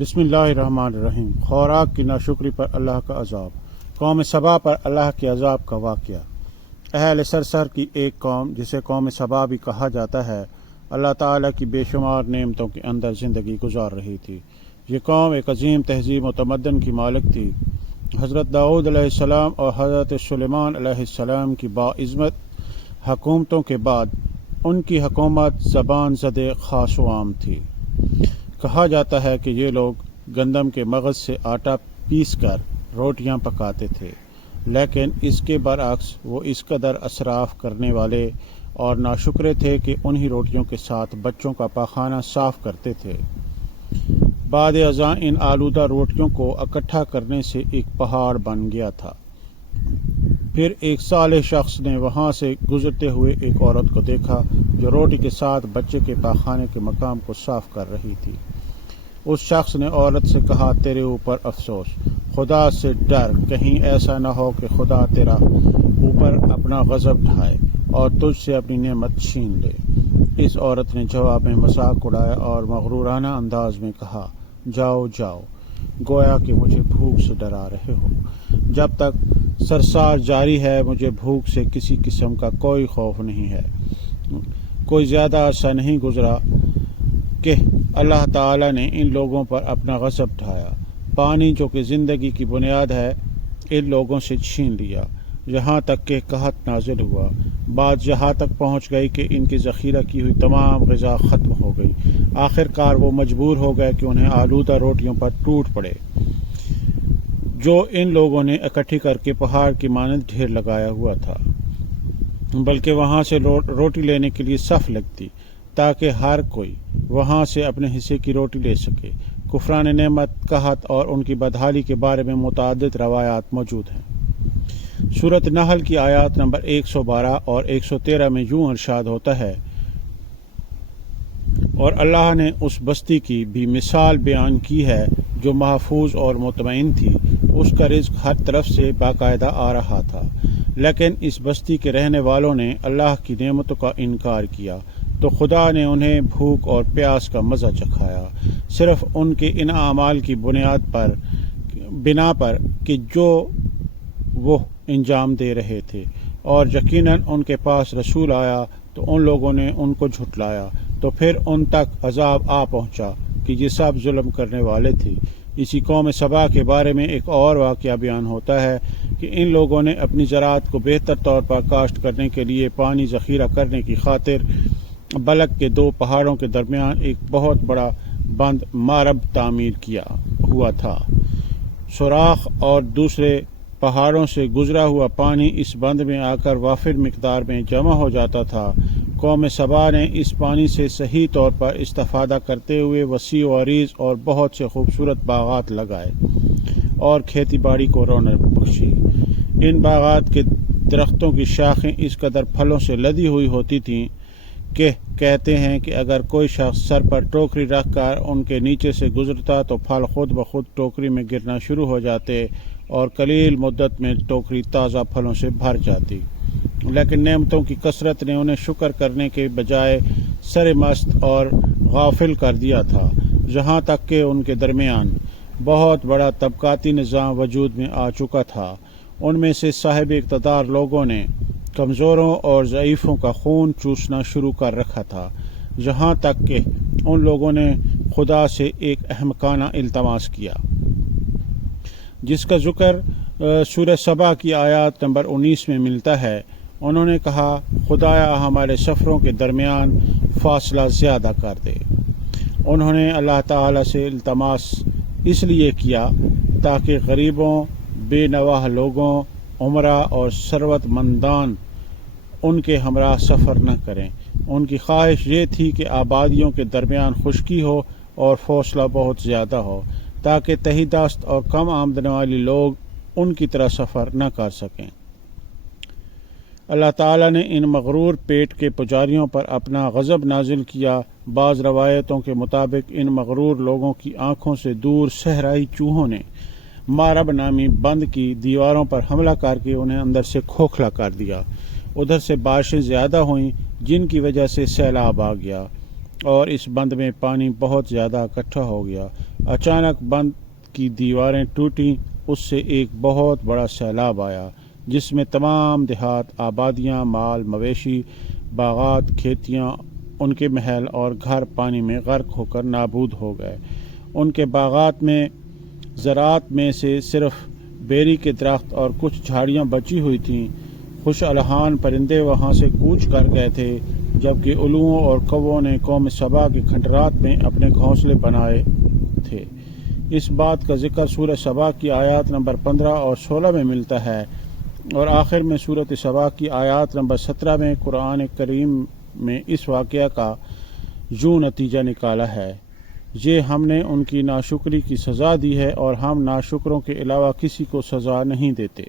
بسم اللہ الرحمن الرحیم۔ خوراک کی ناشکری پر اللہ کا عذاب۔ قوم سبا پر اللہ کے عذاب کا واقعہ۔ اہل سرسر کی ایک قوم جسے قوم سبا بھی کہا جاتا ہے، اللہ تعالیٰ کی بے شمار نعمتوں کے اندر زندگی گزار رہی تھی۔ یہ قوم ایک عظیم تہذیب و تمدن کی مالک تھی۔ حضرت داؤد علیہ السلام اور حضرت سلیمان علیہ السلام کی باعظمت حکومتوں کے بعد ان کی حکومت زبان زدے خاص و عام تھی۔ کہا جاتا ہے کہ یہ لوگ گندم کے مغز سے آٹا پیس کر روٹیاں پکاتے تھے، لیکن اس کے برعکس وہ اس قدر اسراف کرنے والے اور ناشکرے تھے کہ انہی روٹیوں کے ساتھ بچوں کا پاخانہ صاف کرتے تھے۔ بعد ازاں ان آلودہ روٹیوں کو اکٹھا کرنے سے ایک پہاڑ بن گیا تھا۔ پھر ایک صالح شخص نے وہاں سے گزرتے ہوئے ایک عورت کو دیکھا جو روٹی کے ساتھ بچے کے پاخانے کے مقام کو صاف کر رہی تھی۔ اس شخص نے عورت سے کہا، تیرے اوپر افسوس، خدا سے ڈر، کہیں ایسا نہ ہو کہ خدا تیرا اوپر اپنا غضب ڈھائے اور تجھ سے اپنی نعمت چھین لے۔ اس عورت نے جواب میں مذاق اڑایا اور مغرورانہ انداز میں کہا، جاؤ جاؤ، گویا کہ مجھے بھوک سے ڈرا رہے ہو۔ جب تک سرسار جاری ہے مجھے بھوک سے کسی قسم کا کوئی خوف نہیں ہے۔ کوئی زیادہ عرصہ نہیں گزرا کہ اللہ تعالیٰ نے ان لوگوں پر اپنا غضب ڈھایا۔ پانی جو کہ زندگی کی بنیاد ہے ان لوگوں سے چھین لیا، یہاں تک کہ قحط نازل ہوا۔ بات یہاں تک پہنچ گئی کہ ان کی ذخیرہ کی ہوئی تمام غذا ختم ہو گئی۔ آخر کار وہ مجبور ہو گئے کہ انہیں آلودہ روٹیوں پر ٹوٹ پڑے جو ان لوگوں نے اکٹھی کر کے پہاڑ کی مانند ڈھیر لگایا ہوا تھا، بلکہ وہاں سے روٹی لینے کے لیے صف لگتی تاکہ ہر کوئی وہاں سے اپنے حصے کی روٹی لے سکے۔ کفران نعمت، قحط اور ان کی بدحالی کے بارے میں متعدد روایات موجود ہیں۔ سورۃ نحل کی آیات نمبر 112 اور 113 میں یوں ارشاد ہوتا ہے، اور اللہ نے اس بستی کی بھی مثال بیان کی ہے جو محفوظ اور مطمئن تھی، اس کا رزق ہر طرف سے باقاعدہ آ رہا تھا، لیکن اس بستی کے رہنے والوں نے اللہ کی نعمتوں کا انکار کیا تو خدا نے انہیں بھوک اور پیاس کا مزہ چکھایا، صرف ان کے ان اعمال کی بنا پر کہ جو وہ انجام دے رہے تھے، اور یقیناً ان کے پاس رسول آیا تو ان لوگوں نے ان کو جھٹلایا، تو پھر ان تک عذاب آ پہنچا کہ یہ سب ظلم کرنے والے تھے۔ اسی قوم سبا کے بارے میں ایک اور واقعہ بیان ہوتا ہے کہ ان لوگوں نے اپنی زراعت کو بہتر طور پر کاشت کرنے کے لیے پانی ذخیرہ کرنے کی خاطر بلک کے دو پہاڑوں کے درمیان ایک بہت بڑا بند مارب تعمیر کیا ہوا تھا۔ سوراخ اور دوسرے پہاڑوں سے گزرا ہوا پانی اس بند میں آ کر وافر مقدار میں جمع ہو جاتا تھا۔ قوم سبا نے اس پانی سے صحیح طور پر استفادہ کرتے ہوئے وسیع و عریض اور بہت سے خوبصورت باغات لگائے اور کھیتی باڑی کو رونق بخشی۔ ان باغات کے درختوں کی شاخیں اس قدر پھلوں سے لدی ہوئی ہوتی تھیں کہ کہتے ہیں کہ اگر کوئی شخص سر پر ٹوکری رکھ کر ان کے نیچے سے گزرتا تو پھل خود بخود ٹوکری میں گرنا شروع ہو جاتے اور قلیل مدت میں ٹوکری تازہ پھلوں سے بھر جاتی، لیکن نعمتوں کی کثرت نے انہیں شکر کرنے کے بجائے سر مست اور غافل کر دیا تھا، جہاں تک کہ ان کے درمیان بہت بڑا طبقاتی نظام وجود میں آ چکا تھا۔ ان میں سے صاحب اقتدار لوگوں نے کمزوروں اور ضعیفوں کا خون چوسنا شروع کر رکھا تھا، جہاں تک کہ ان لوگوں نے خدا سے ایک احمقانہ التماس کیا جس کا ذکر سورہ سبا کی آیات نمبر 19 میں ملتا ہے۔ انہوں نے کہا، خدایا ہمارے سفروں کے درمیان فاصلہ زیادہ کر دے۔ انہوں نے اللہ تعالیٰ سے التماس اس لیے کیا تاکہ غریبوں، بے نواح لوگوں، عمرہ اور ثروت مندان ان کے ہمراہ سفر نہ کریں۔ ان کی خواہش یہ تھی کہ آبادیوں کے درمیان خشکی ہو اور فاصلہ بہت زیادہ ہو تاکہ تہی دست اور کم آمدنی والے لوگ ان کی طرح سفر نہ کر سکیں۔ اللہ تعالیٰ نے ان مغرور پیٹ کے پجاریوں پر اپنا غضب نازل کیا۔ بعض روایتوں کے مطابق ان مغرور لوگوں کی آنکھوں سے دور صحرائی چوہوں نے مارب نامی بند کی دیواروں پر حملہ کر کے انہیں اندر سے کھوکھلا کر دیا۔ ادھر سے بارشیں زیادہ ہوئیں جن کی وجہ سے سیلاب آ گیا۔ اور اس بند میں پانی بہت زیادہ اکٹھا ہو گیا۔ اچانک بند کی دیواریں ٹوٹیں، اس سے ایک بہت بڑا سیلاب آیا جس میں تمام دیہات، آبادیاں، مال مویشی، باغات، کھیتیاں، ان کے محل اور گھر پانی میں غرق ہو کر نابود ہو گئے۔ ان کے باغات میں زراعت میں سے صرف بیری کے درخت اور کچھ جھاڑیاں بچی ہوئی تھیں۔ خوش الحان پرندے وہاں سے کوچ کر گئے تھے، جبکہ الوؤں اور کووں نے قوم سبا کے کھنڈرات میں اپنے گھونسلے بنائے تھے۔ اس بات کا ذکر سورہ سبا کی آیات نمبر 15 اور 16 میں ملتا ہے، اور آخر میں سورۃ سبا کی آیات نمبر 17 میں قرآن کریم میں اس واقعہ کا یوں نتیجہ نکالا ہے: یہ ہم نے ان کی ناشکری کی سزا دی ہے، اور ہم ناشکروں کے علاوہ کسی کو سزا نہیں دیتے۔